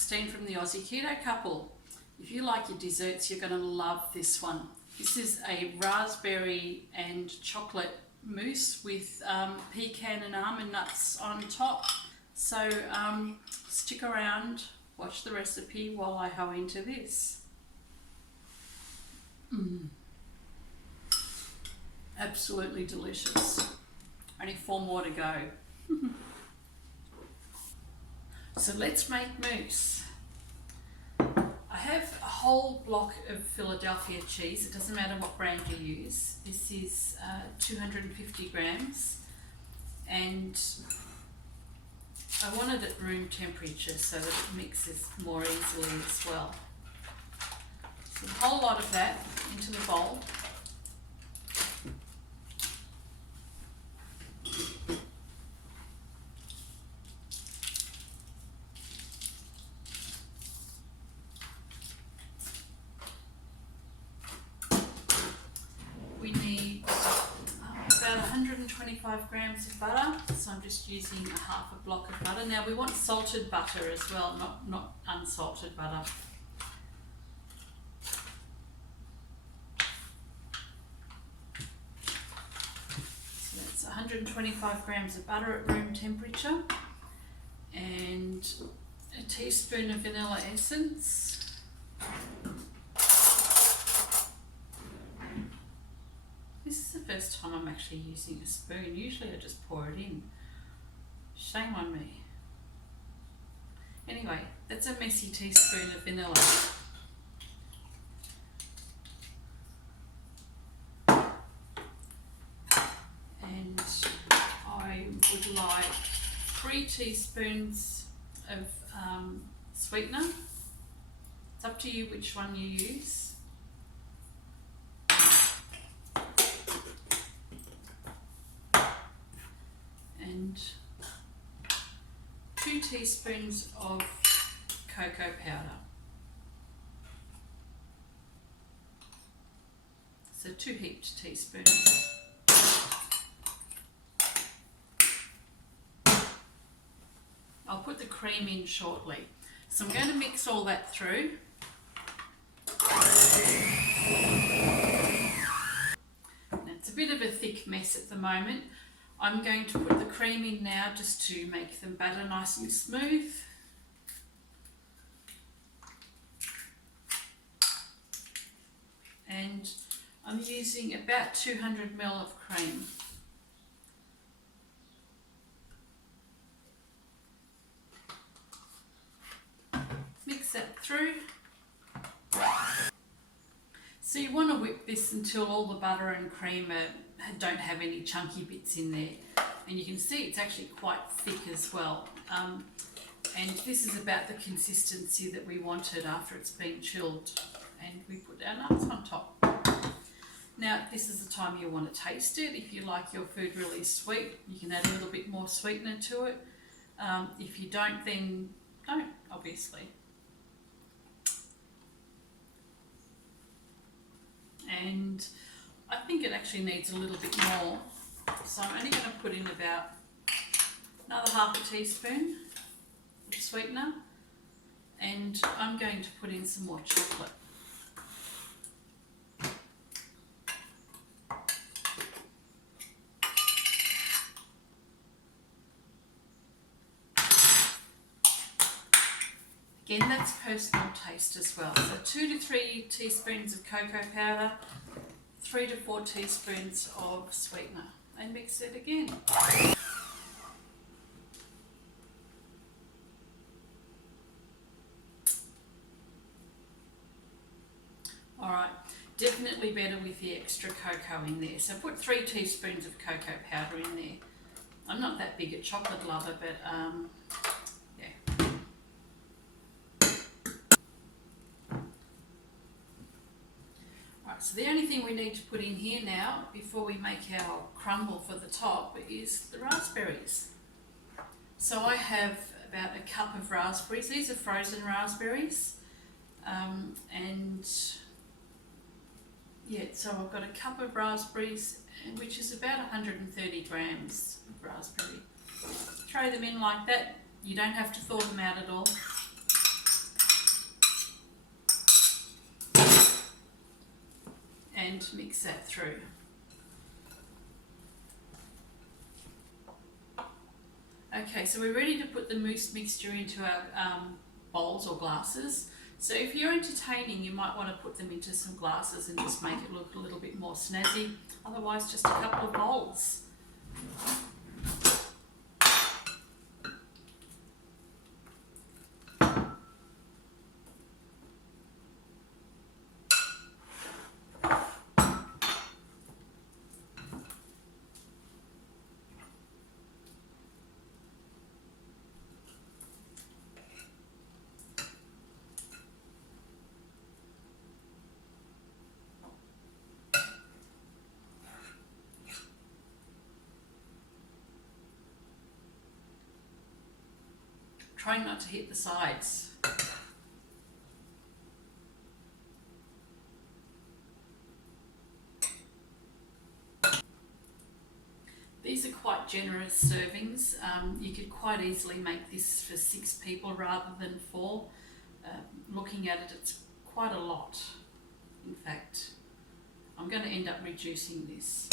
Christine from the Aussie Keto Couple. If you like your desserts, you're going to love this one. This is a raspberry and chocolate mousse with pecan and almond nuts on top. So stick around, watch the recipe while I go into this. Absolutely delicious. Only 4 more to go. So let's make mousse. I have a whole block of Philadelphia cheese. It doesn't matter what brand you use. This is 250 grams, and I want it at room temperature so that it mixes more easily as well. So a whole lot of that into the bowl. We need about 125 grams of butter, so I'm just using a half a block of butter. Now we want salted butter as well, not unsalted butter. So that's 125 grams of butter at room temperature, and a teaspoon of vanilla essence. This is the first time I'm actually using a spoon. Usually I just pour it in. Shame on me. Anyway, that's a messy teaspoon of vanilla. And I would like 3 teaspoons of sweetener. It's up to you which one you use. And 2 teaspoons of cocoa powder. So 2 heaped teaspoons. I'll put the cream in shortly. So I'm going to mix all that through. Now it's a bit of a thick mess at the moment. I'm going to put the cream in now just to make the batter nice and smooth. And I'm using about 200 ml of cream. Mix that through. So you want to whip this until all the butter and cream don't have any chunky bits in there. And you can see it's actually quite thick as well. And this is about the consistency that we wanted after it's been chilled. And we put our nuts on top. Now this is the time you want to taste it. If you like your food really sweet, you can add a little bit more sweetener to it. If you don't, then don't, obviously. And I think it actually needs a little bit more, so I'm only going to put in about another half a teaspoon of sweetener, and I'm going to put in some more chocolate. Again, that's personal taste as well. So 2 to 3 teaspoons of cocoa powder, 3 to 4 teaspoons of sweetener, and mix it again. Alright, definitely better with the extra cocoa in there. So put 3 teaspoons of cocoa powder in there. I'm not that big a chocolate lover, but yeah. So the only thing we need to put in here now, before we make our crumble for the top, is the raspberries. So I have about a cup of raspberries. These are frozen raspberries. And yeah, so I've got a cup of raspberries, which is about 130 grams of raspberry. Throw them in like that. You don't have to thaw them out at all. and mix that through. Okay, so we're ready to put the mousse mixture into our bowls or glasses. So if you're entertaining, you might want to put them into some glasses and just make it look a little bit more snazzy. Otherwise, just a couple of bowls. Trying not to hit the sides. These are quite generous servings. You could quite easily make this for 6 people rather than 4. Looking at it, it's quite a lot. In fact, I'm going to end up reducing this.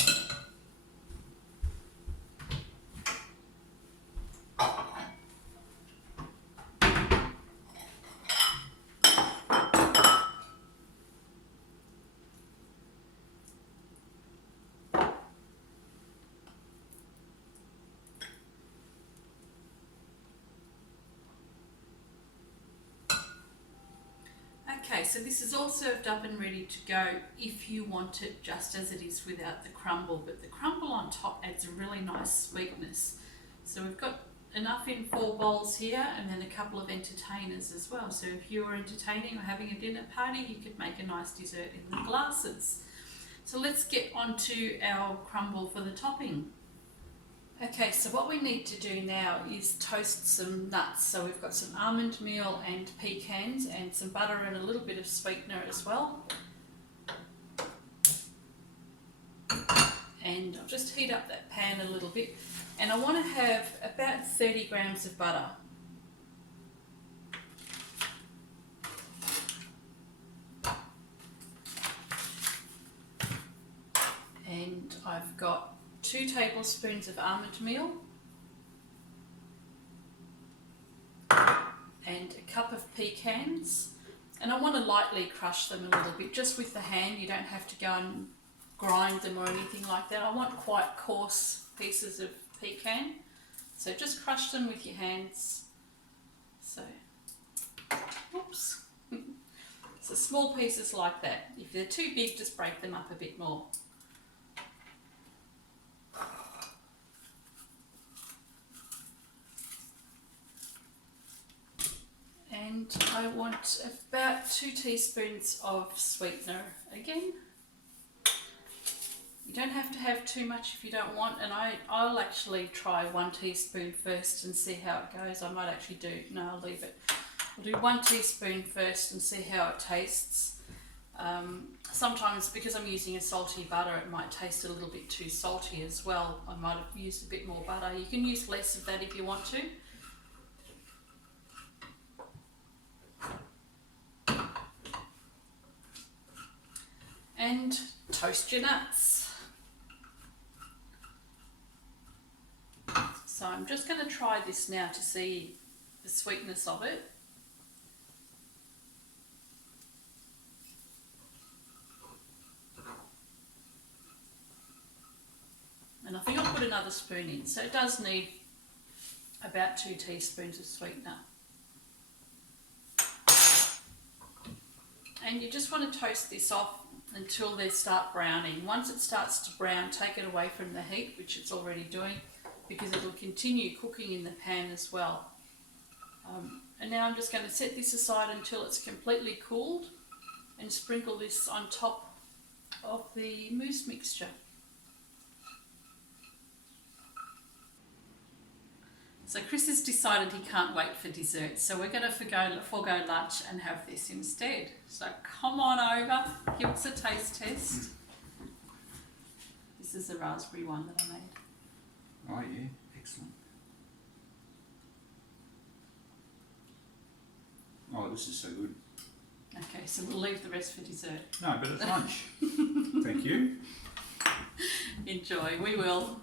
Okay, so this is all served up and ready to go if you want it just as it is without the crumble, but the crumble on top adds a really nice sweetness. So we've got enough in 4 bowls here and then a couple of entertainers as well. So if you're entertaining or having a dinner party, you could make a nice dessert in the glasses. So let's get on to our crumble for the topping. Okay, so what we need to do now is toast some nuts. So we've got some almond meal and pecans and some butter and a little bit of sweetener as well. And I'll just heat up that pan a little bit. And I want to have about 30 grams of butter. And I've got 2 tablespoons of almond meal and a cup of pecans, and I want to lightly crush them a little bit just with the hand. You don't have to go and grind them or anything like that. I want quite coarse pieces of pecan, so just crush them with your hands. So, oops. So small pieces like that. If they're too big, just break them up a bit more. And I want about 2 teaspoons of sweetener again. You don't have to have too much if you don't want, and I'll actually try 1 teaspoon first and see how it goes. I might actually I'll leave it. I'll do 1 teaspoon first and see how it tastes. Sometimes, because I'm using a salty butter, it might taste a little bit too salty as well. I might have used a bit more butter. You can use less of that if you want to. And toast your nuts. So I'm just going to try this now to see the sweetness of it. And I think I'll put another spoon in. So it does need about 2 teaspoons of sweetener. And you just want to toast this off until they start browning. Once it starts to brown, take it away from the heat, which it's already doing, because it'll continue cooking in the pan as well. And now I'm just going to set this aside until it's completely cooled and sprinkle this on top of the mousse mixture. So Chris has decided he can't wait for dessert, so we're going to forego lunch and have this instead. So come on over, give us a taste test. This is the raspberry one that I made. Oh yeah, excellent. Oh, this is so good. Okay, so So we'll leave the rest for dessert. No, but it's lunch. Thank you. Enjoy. We will.